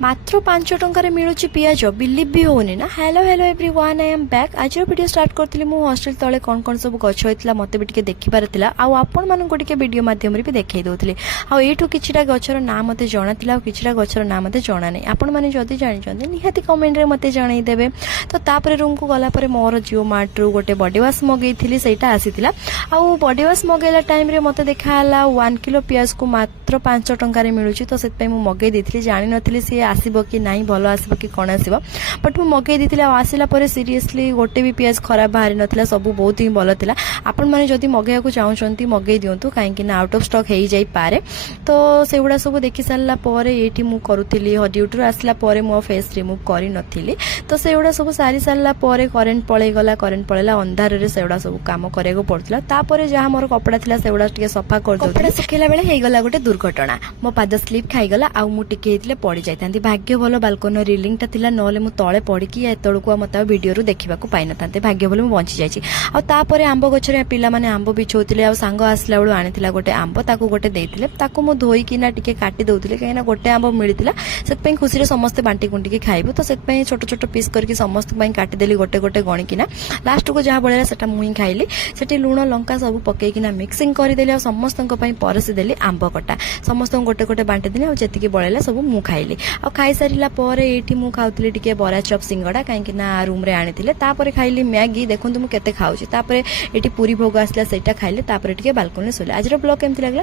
मात्र 5 टंकार मिलूची पियाज बिलीव भी होनी ना। Hello hello everyone, I am back. आज वीडियो स्टार्ट करती मु हॉस्टल तले कौन कौन सब गछ होता मत भी टे देखिपार आपण मानक वीडियो माध्यम रे भी देखई दउथले। आठू किछिटा गछर ना मते जणा थिला आ किछिटा गछर ना मते जणा नै। आपण माने जदी जानि चंदे निहाती कमेंट रे मते जणाई देबे। तो तापरे रूम को गला परे मोर जियो मार्ट रू गोटे बॉडी वॉश मगैथिली, सेटा आसीथिला। आ बॉडी वॉश मगैला टाइम रे मते देखाला 1 किलो पियाज को मात्र 5 टंकार मिलूची। तो सेत पे मु मगै देथिली, जानि नथिली से आसीबो कि नाही, भलो आसीबो कि कोन आसीबो, बट मु मगै देथिले। आसिला परे सीरियसली गोटे भी पियाज खराब बाहरी नथिला, सब बहुत ही भलो थिला। आपण माने जदी मगैया को चाहउचंती मगै दियंतु, काहे कि ना आउट ऑफ स्टॉक हेई जाई पारे। तो सेउडा सब देखि सारला परे एठी मु करूथिली ड्यूटी आसला परे मो फेस रिमूव करि नथिली। तो सेउडा सब सारी सारला परे करेंट पळै गला, करेंट पळैला अंधार रे सेउडा सब काम करिया को पड़तला। तापरे जहा मोर कपड़ा थिला सेउडा टिके सफा कर दो। कपड़ा सुखेला बेले हेई गला गोटे दुर्घटना, मो पाद स्लिप खाई गला आ मु टिके हेतले पड़ी जाइतांती। भाग्य भलो बाल्कनी रिलिंग ता थिला, नले मु तळे पड़ी कि एतळकु मते वीडियो रु देखिबा को पाइ नथांते। भाग्य भलो मु बंची जाइछि। आ तापरे आंबो गछरे पिला माने आंबो बिछौतिले, आ सांग आसला बेलु आनिथिला गोटे आंबो, ताकू गोटे देइथिले। ताकू मु धोई किना टिके काटी दउथिले, काहेना गोटे आंबो मिलिथिला। सेत पई खुशी रे समस्त बांटी कुंटी के खाइबो। तो सेत पई छोट छोट पीस करके समस्त पई काटी देली गोटे गोटे गणी किना। लास्ट को जहा बळेला सेटा मुई खाइली। सेठी लूण लंका सब पकई किना मिक्सिंग करि देली, आ समस्त पई परसी देली आंबो कटा। समस्त गोटे गोटे बांटी देली, आ जेतिकी बळेला सब मु खाइली। आ खाइ सारिला परे एठी मु खाउतली टिके बरा चप सिंगडा, काहे ना रूम रे आनिथिले। तापरे खाइली मैगी, देखंतु मु केते खाउची। तापरे एठी पूरी भोग आसला, सेटा खाइले। तापरे टिके बाल्कनी सोले। आज रो ब्लॉग केमति लागला।